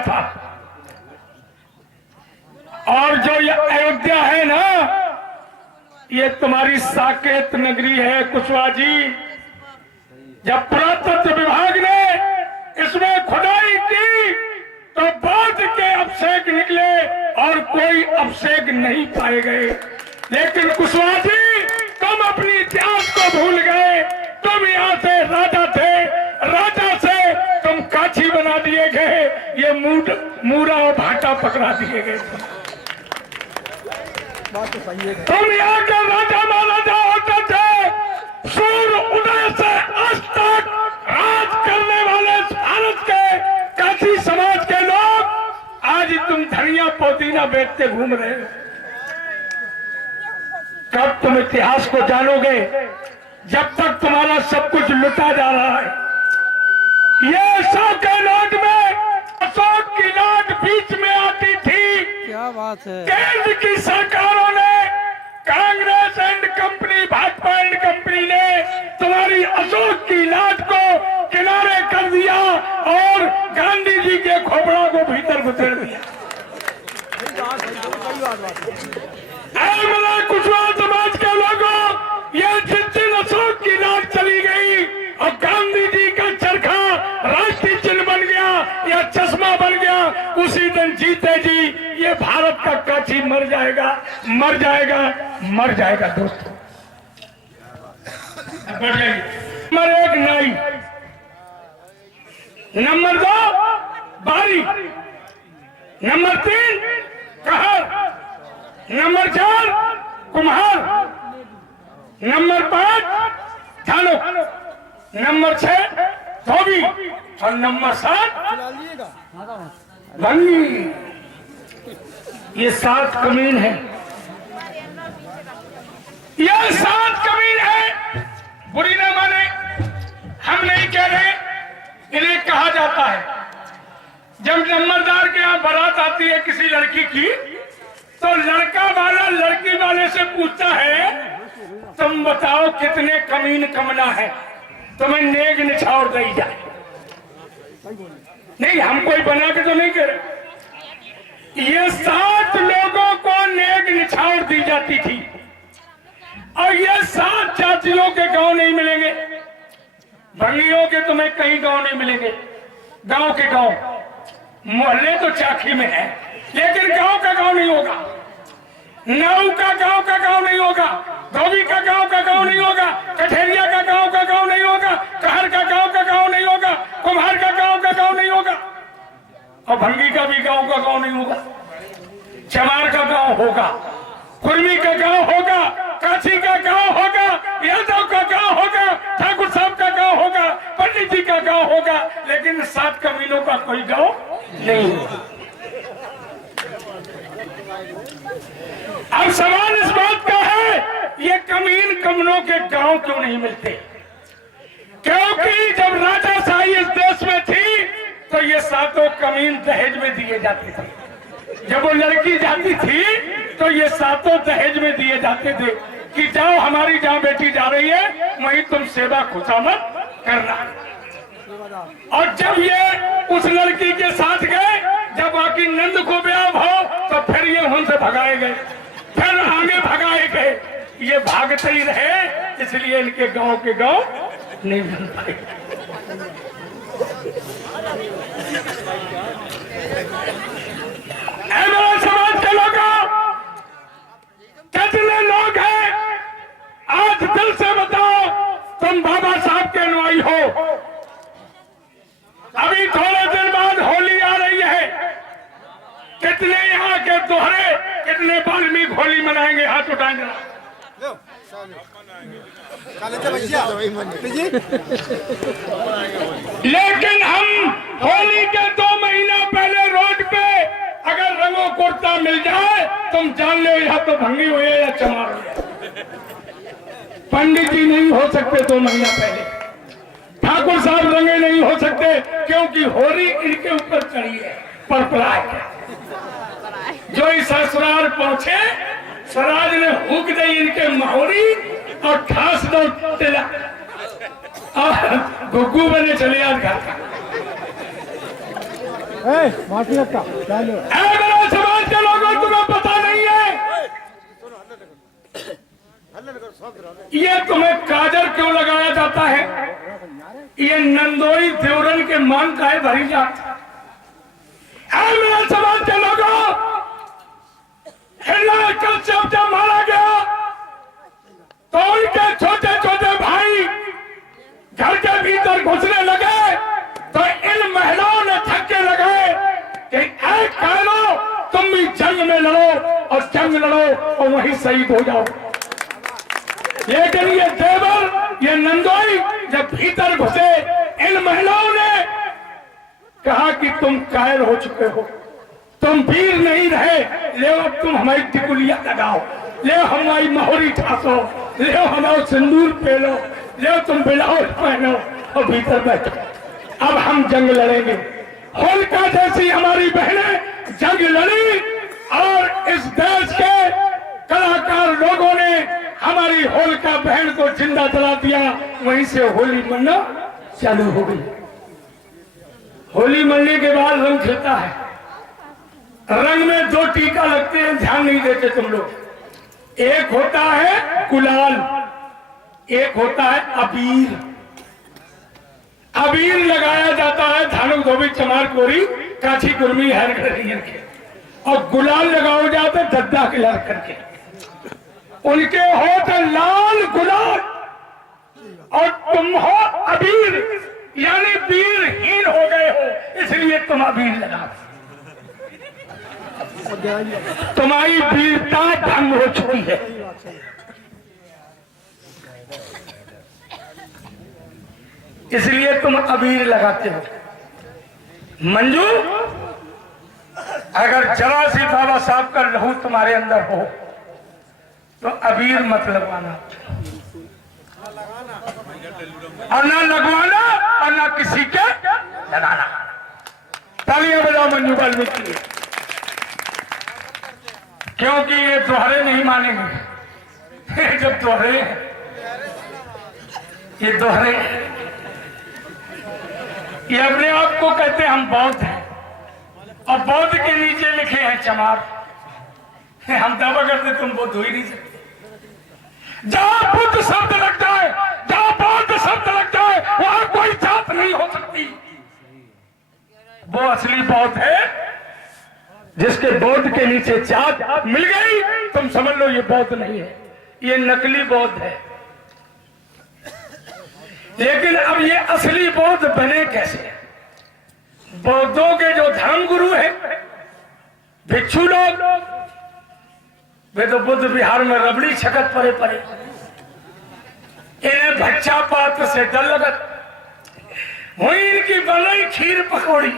आया था। और जो ये अयोध्या है ना, ये तुम्हारी साकेत नगरी है कुशवाहा जी। जब पुरातत्व विभाग ने इसमें खुदाई की तो बौद्ध के अभिषेक निकले और कोई अभिषेक नहीं पाए गए। लेकिन कुशवाहा जी, तुम अपनी इतिहास को भूल गए। तुम यहाँ से राजा थे, राजा से तुम काछी बना दिए गए, ये मूरा और भाटा पकड़ा दिए गए। तुम यहाँ के राजा महाराजा होते थे, सूर्य उदय से अस्त तक राज करने वाले भारत के काछी समाज के लोग, आज तुम धनिया पुदीना बेचते घूम रहे हो। कब तुम इतिहास को जानोगे? जब तक तुम्हारा सब कुछ लुटा जा रहा है। ये 100 के नोट में अशोक की लाट बीच में आती थी। क्या बात है। केंद्र की सरकारों ने, Congress and company, Bhajpa and company ने तुम्हारी अशोक की लाट को किनारे कर दिया और गांधी जी के खोपड़ा को भीतर घुसेड़ दिया। कुशवाहा समाज के लोगों, ये जिस दिन अशोक की लाट चली गई और गांधी जी का चरखा राष्ट्रीय चिन्ह बन गया या चश्मा बन गया, उसी दिन जीते जी ये भारत का काछी मर जाएगा, मर जाएगा, मर जाएगा। दोस्तों बढ़ जाइए। नंबर 1 नाई, नंबर 2 बारी, नंबर 3 कहर, नंबर 4 कुम्हार, नंबर 5 थानो, नंबर 6 धोबी और नंबर 7 भंगी। ये 7 कमीन है, ये 7 कमीन है। बुरी न माने, हम नहीं कह रहे, इन्हें कहा जाता है। जब नंबरदार के यहाँ बारात आती है किसी लड़की की, तो लड़का वाला लड़की वाले से पूछता है, तुम बताओ कितने कमीन कमना है, तुम्हें नेग निछावर दी जाए। नहीं, हम कोई बना के तो नहीं कह रहे। ये 7 लोगों को नेग निछावर दी जाती थी और ये 7 जातियों के गांव नहीं मिलेंगे। भंगियों के तुम्हें कहीं गांव नहीं मिलेंगे। गांव के गांव, मोहल्ले तो चाखी में है, लेकिन गांव का गांव नहीं होगा। नाऊ का गांव नहीं होगा, धोबी का गांव नहीं होगा, कठेरिया का गांव नहीं होगा, कहर का गांव नहीं होगा, कुम्हार का गांव नहीं होगा और भंगी का भी गांव नहीं होगा। चमार का गांव होगा, कुर्मी का गांव होगा, काछी का गांव होगा, यादव का गांव होगा, ठाकुर साहब का गांव होगा, पंडित जी का गांव होगा, लेकिन 7 कमीनों का कोई गांव नहीं होगा। अब सवाल इस बात का है, ये कमीन कमनों के गांव क्यों नहीं मिलते? क्योंकि जब राजाशाही इस देश में थी तो ये 7 कमीन दहेज में दिए जाते थे। जब वो लड़की जाती थी तो ये 7 दहेज में दिए जाते थे कि जाओ, हमारी जहां बेटी जा रही है वहीं तुम सेवा खुशामद करना। और जब ये उस लड़की के साथ गए, जब बाकी नंद को ब्याह हो तो फिर ये उनसे भगाए गए, फिर आगे भगाए गए। ये भागते ही रहे, इसलिए इनके गांव के गांव नहीं बन पाए। मेरे समाज के लोगों, कितने लोग हैं आज दिल से बताओ तुम बाबा साहब के अनुयायी हो? अभी थोड़े दिन बाद होली आ रही है। कितने यहाँ के दोहरे, कितने वाल्मीकि होली मनाएंगे? हाथ उठाएंगे। लेकिन हम होली के 2 महीना पहले रोड पे अगर रंगो कुर्ता मिल जाए, तुम जान लो यहाँ तो भंगी हुई है या चमार हुई है। पंडित जी नहीं हो सकते 2 महीना पहले, ठाकुर साहब रंगे नहीं हो सकते, क्योंकि होली इनके ऊपर चढ़ी है, परपराए। जो इस ससुराल पहुंचे, स्वराज ने हुक दी इनके माहौरी और ठास दो तिला और गुग्गू बने चले आज घर का। मेरे समाज के लोगों, तुम्हें पता नहीं है ये तुम्हें काजर क्यों लगाया जाता है? ये नंदोई देवरन के मान का है भरी जात। मेरे समाज के लोगों, कल जब मारा गया तो उनके छोटे छोटे भाई घर के भीतर घुसने लगे तो इन महिलाओं ने धक्के लगाए कि ऐ कायरों, तुम भी जंग में लड़ो और जंग लड़ो और वहीं शहीद हो जाओ। लेकिन ये देवर, ये नंदोई जब भीतर घुसे, इन महिलाओं ने कहा कि तुम कायर हो चुके हो, तुम वीर नहीं रहे, ले अब तुम हमारी टिकुलियां लगाओ, ले हमारी मोहरी ठासो, ले हमारा सिंदूर पहनो, ले तुम ब्लाउज पहनो और भीतर बैठो, अब हम जंग लड़ेंगे। होलिका जैसी हमारी बहनें जंग लड़ी और इस देश के कलाकार लोगों ने हमारी होलिका बहन को जिंदा जला दिया। वहीं से होली मनना चालू हो गई। होली मनने के बाद रंग खिलता है। रंग में दो टीका लगते हैं, ध्यान नहीं देते तुम लोग। एक होता है गुलाल, एक होता है अबीर। अबीर लगाया जाता है धानुक धोबी चमार कोरी काछी कुर्मी हर के, और गुलाल लगाओ जाते दद्दा के लड़ करके। उनके होठ लाल गुलाल और तुम हो अबीर, यानी वीरहीन हो गए हो, इसलिए तुम अबीर लगाओ। तुम्हारी वीरता भंग हो चुकी है। इसलिए तुम अबीर लगाते हो। मंजू, अगर जरा सी बाबा साहब का लहू तुम्हारे अंदर हो तो अबीर मत लगवाना, और ना लगवाना और ना किसी के लगाना। तालियां बजाओ मंजू वाल्मीकि, क्योंकि ये दोहरे नहीं मानेंगे। जब दोहरे, ये दोहरे, ये अपने आप को कहते हैं हम बौद्ध हैं, और बौद्ध के नीचे लिखे हैं चमार। हम दावा करते तुम बौद्ध हो ही नहीं सकते। जहां बुद्ध शब्द लग जाए, जहां बौद्ध शब्द लग जाए, वहां कोई जात नहीं हो सकती। वो असली बौद्ध है जिसके बौद्ध के नीचे जात मिल गई, तुम समझ लो ये बौद्ध नहीं है, ये नकली बौद्ध है। लेकिन अब ये असली बौद्ध बने कैसे? बौद्धों के जो धर्म गुरु है, भिक्षु लोग, वे तो बुद्ध विहार में रबड़ी छकत पड़े पड़े, इन्हें भच्चा पात्र से डर लगत। वही इनकी बनाई खीर पकौड़ी,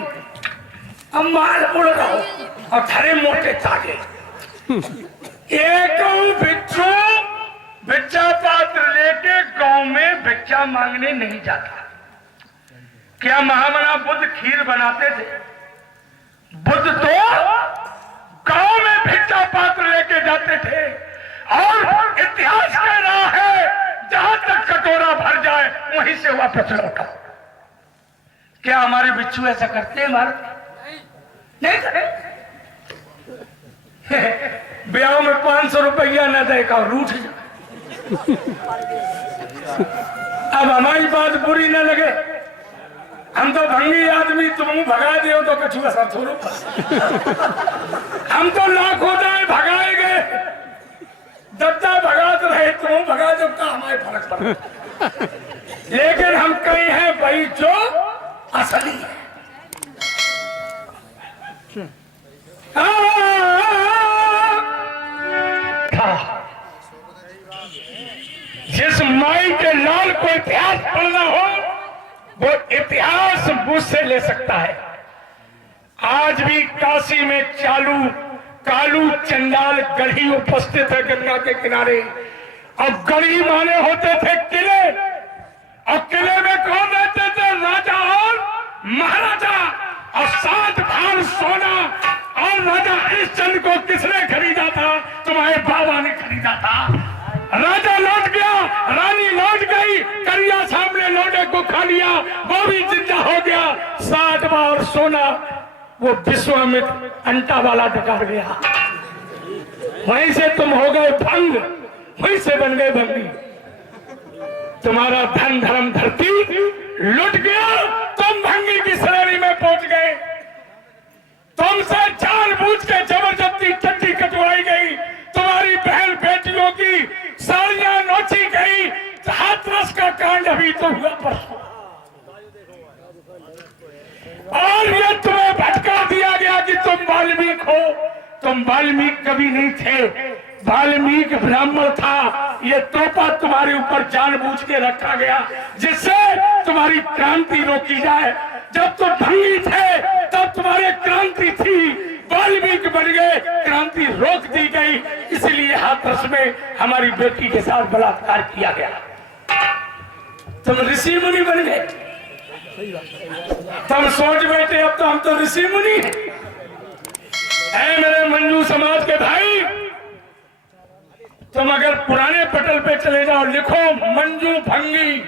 अब माल उड़ रहा और थरे मोटे ताजे। एक भिक्षु भिक्षा पात्र लेके गांव में भिक्षा मांगने नहीं जाता। क्या महामना बुद्ध खीर बनाते थे? बुद्ध तो गांव में भिक्षा पात्र लेके जाते थे, और इतिहास कह रहा है जहां तक कटोरा भर जाए वहीं से वापस लौटा। क्या हमारे बिच्छू ऐसा करते हैं? भारत नहीं करे। ब्याह में 500 रुपया न देगा रूठ जाए। अब हमारी बात बुरी न लगे, हम तो भंगी आदमी, तुम भगा दे तो कछुआ सा छोड़ो। हम तो लाखों जाए भगाए गए, दत्ता भगा तो रहे, तुम भगा दो का हमारे फर्क पड़ा। लेकिन हम कहीं हैं भाई जो असली है। जिस माई के लाल को इतिहास पढ़ना हो, वो इतिहास मुझसे ले सकता है। आज भी काशी में कालू चंडाल गढ़ी उपस्थित है गंगा के किनारे, और गढ़ी माने होते थे किले, और किले में कौन रहते थे? राजा और महाराजा, और 7 भार सोना। और राजा हरिश्चंद्र को किसने खरीदा था? तुम्हारे बाबा ने खरीदा था। राजा लौट गया, रानी लौट गई, करिया सामने लौटे को खा लिया, वो भी जिंदा हो गया। 7 बार सोना वो विश्वामित्र अंटा वाला डकार गया, वहीं से तुम हो गए भंग, वहीं से बन गए भंगी। तुम्हारा धन धर्म धरती लुट गया, तुम भंगी की श्रेणी में पहुंच गए। तुमसे जानबूझ के जबरदस्ती टट्टी कटवाई गई, तुम्हारी बहन बेटियों की साड़ियां नोची गई। हाथरस का कांड अभी तो हुआ परसों, और ये तुम्हें भटका दिया गया कि तुम वाल्मीकि हो। तुम वाल्मीकि कभी नहीं थे, वाल्मीकि ब्राह्मण था। ये तोहफा तुम्हारे ऊपर जानबूझ के रखा गया जिससे तुम्हारी क्रांति रोकी जाए। जब तुम भंगी थे तब तुम्हारी क्रांति थी, वाल्मीकि बन गए, क्रांति रोक दी गई। इसलिए हाथरस में हमारी बेटी के साथ बलात्कार किया गया। तुम ऋषि मुनि बन गए, तुम सोच बैठे अब तो हम तो ऋषि मुनि हैं। मेरे मंजू समाज के भाई, तुम अगर पुराने पटल पे चले जाओ, लिखो मंजू भंगी,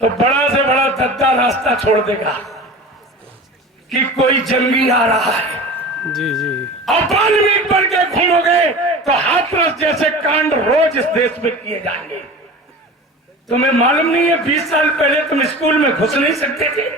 तो बड़ा से बड़ा दद्दा रास्ता छोड़ देगा कि कोई जंगी आ रहा है। जी जी। अब वाल्मीकि बन के घूमोगे तो हाथरस जैसे कांड रोज इस देश में किए जाएंगे। तुम्हें मालूम नहीं है 20 साल पहले तुम स्कूल में घुस नहीं सकते थे।